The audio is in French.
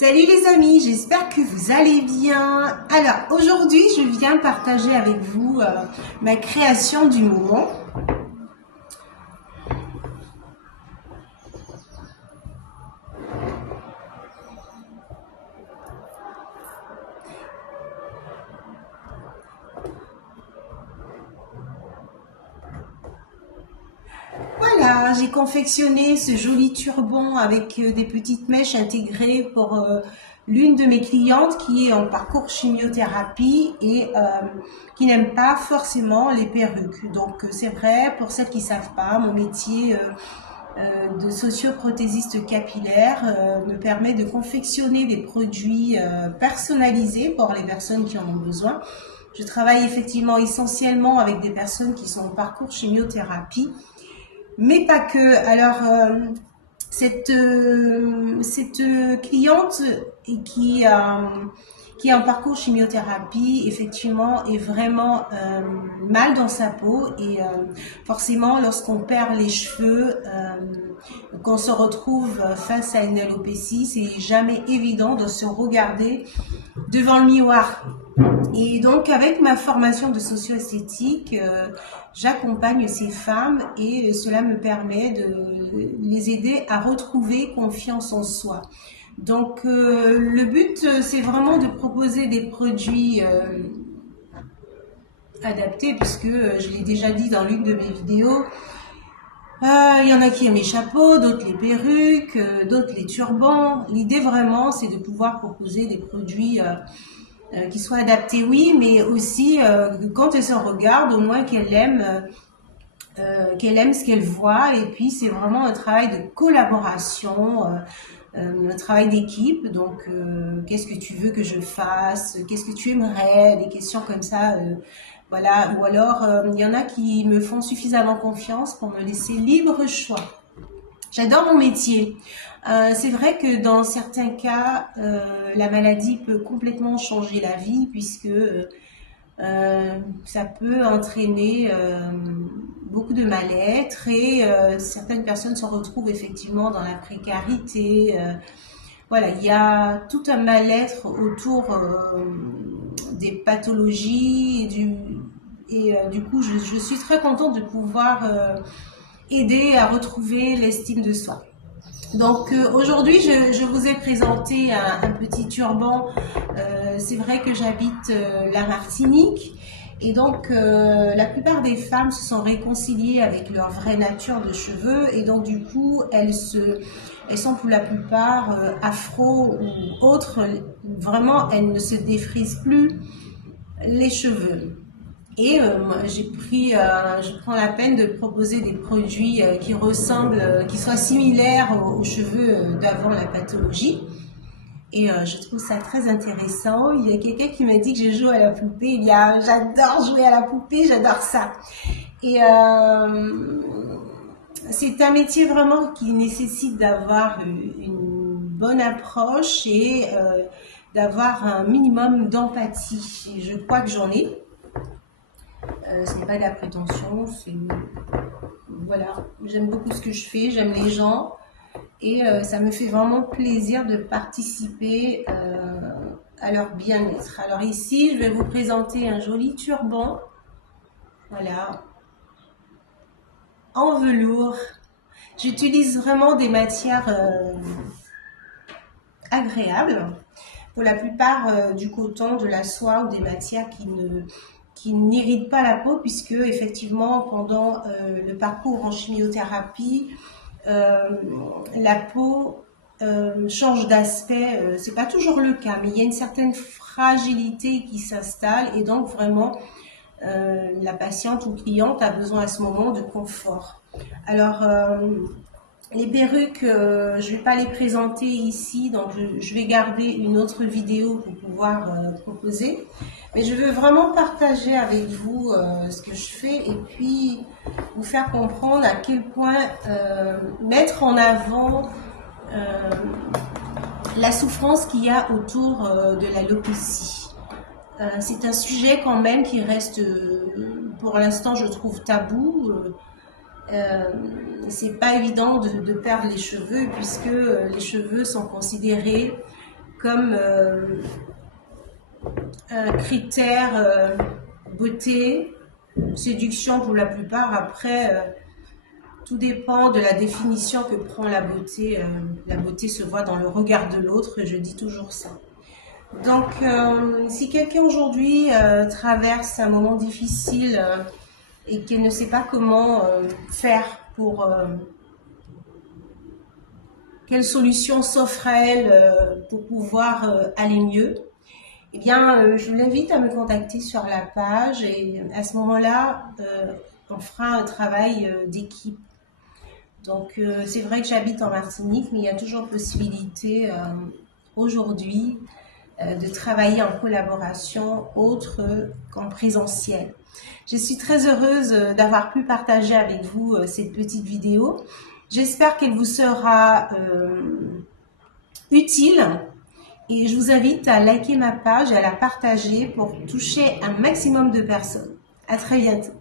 Salut les amis, j'espère que vous allez bien. Alors aujourd'hui, je viens partager avec vous ma création du moment. Voilà, j'ai confectionné ce joli turban avec des petites mèches intégrées pour l'une de mes clientes qui est en parcours chimiothérapie et qui n'aime pas forcément les perruques. Donc c'est vrai, pour celles qui ne savent pas, mon métier de socioprothésiste capillaire me permet de confectionner des produits personnalisés pour les personnes qui en ont besoin. Je travaille effectivement essentiellement avec des personnes qui sont en parcours chimiothérapie, mais pas que. Alors, cette cliente qui est en parcours chimiothérapie, effectivement, est vraiment mal dans sa peau et forcément, lorsqu'on perd les cheveux, qu'on se retrouve face à une alopécie, c'est jamais évident de se regarder devant le miroir. Et donc, avec ma formation de socio-esthétique, j'accompagne ces femmes et cela me permet de les aider à retrouver confiance en soi. Donc, le but, c'est vraiment de proposer des produits adaptés, puisque je l'ai déjà dit dans l'une de mes vidéos. Il y en a qui aiment les chapeaux, d'autres les perruques, d'autres les turbans. L'idée vraiment, c'est de pouvoir proposer des produits qui soient adaptés, oui, mais aussi quand elle se regarde, au moins qu'elle aime ce qu'elle voit. Et puis c'est vraiment un travail de collaboration, un travail d'équipe. Donc qu'est-ce que tu veux que je fasse, qu'est-ce que tu aimerais, des questions comme ça, voilà. Ou alors il y en a qui me font suffisamment confiance pour me laisser libre choix. J'adore mon métier. C'est vrai que dans certains cas, la maladie peut complètement changer la vie, puisque ça peut entraîner beaucoup de mal-être et certaines personnes se retrouvent effectivement dans la précarité. Voilà, il y a tout un mal-être autour des pathologies et du coup, je suis très contente de pouvoir aider à retrouver l'estime de soi. Donc aujourd'hui, je vous ai présenté un petit turban. C'est vrai que j'habite la Martinique et donc la plupart des femmes se sont réconciliées avec leur vraie nature de cheveux et donc du coup, elles sont pour la plupart afro ou autres. Vraiment, elles ne se défrisent plus les cheveux. Et je prends la peine de proposer des produits qui ressemblent, qui soient similaires aux cheveux d'avant la pathologie. Et je trouve ça très intéressant. Il y a quelqu'un qui m'a dit que je joue à la poupée. J'adore jouer à la poupée, j'adore ça. Et c'est un métier vraiment qui nécessite d'avoir une bonne approche et d'avoir un minimum d'empathie. Et je crois que j'en ai. Ce n'est pas de la prétention, voilà, j'aime beaucoup ce que je fais, j'aime les gens et ça me fait vraiment plaisir de participer à leur bien-être. Alors ici, je vais vous présenter un joli turban, voilà, en velours. J'utilise vraiment des matières agréables, pour la plupart du coton, de la soie ou des matières qui n'irrite pas la peau, puisque effectivement pendant le parcours en chimiothérapie, la peau change d'aspect. C'est pas toujours le cas, mais il y a une certaine fragilité qui s'installe et donc vraiment la patiente ou cliente a besoin à ce moment de confort. Alors les perruques, je ne vais pas les présenter ici, donc je vais garder une autre vidéo pour pouvoir proposer. Mais je veux vraiment partager avec vous ce que je fais et puis vous faire comprendre à quel point mettre en avant la souffrance qu'il y a autour de l'alopécie. C'est un sujet quand même qui reste, pour l'instant, je trouve tabou. C'est pas évident de perdre les cheveux puisque les cheveux sont considérés comme critère beauté, séduction pour la plupart. Après, tout dépend de la définition que prend la beauté. La beauté se voit dans le regard de l'autre, je dis toujours ça. Donc, si quelqu'un aujourd'hui traverse un moment difficile et qu'elle ne sait pas comment faire pour... quelle solution s'offre à elle pour pouvoir aller mieux, eh bien, je l'invite à me contacter sur la page et à ce moment-là, on fera un travail d'équipe. Donc, c'est vrai que j'habite en Martinique, mais il y a toujours possibilité aujourd'hui de travailler en collaboration autre qu'en présentiel. Je suis très heureuse d'avoir pu partager avec vous cette petite vidéo. J'espère qu'elle vous sera utile et je vous invite à liker ma page et à la partager pour toucher un maximum de personnes. À très bientôt.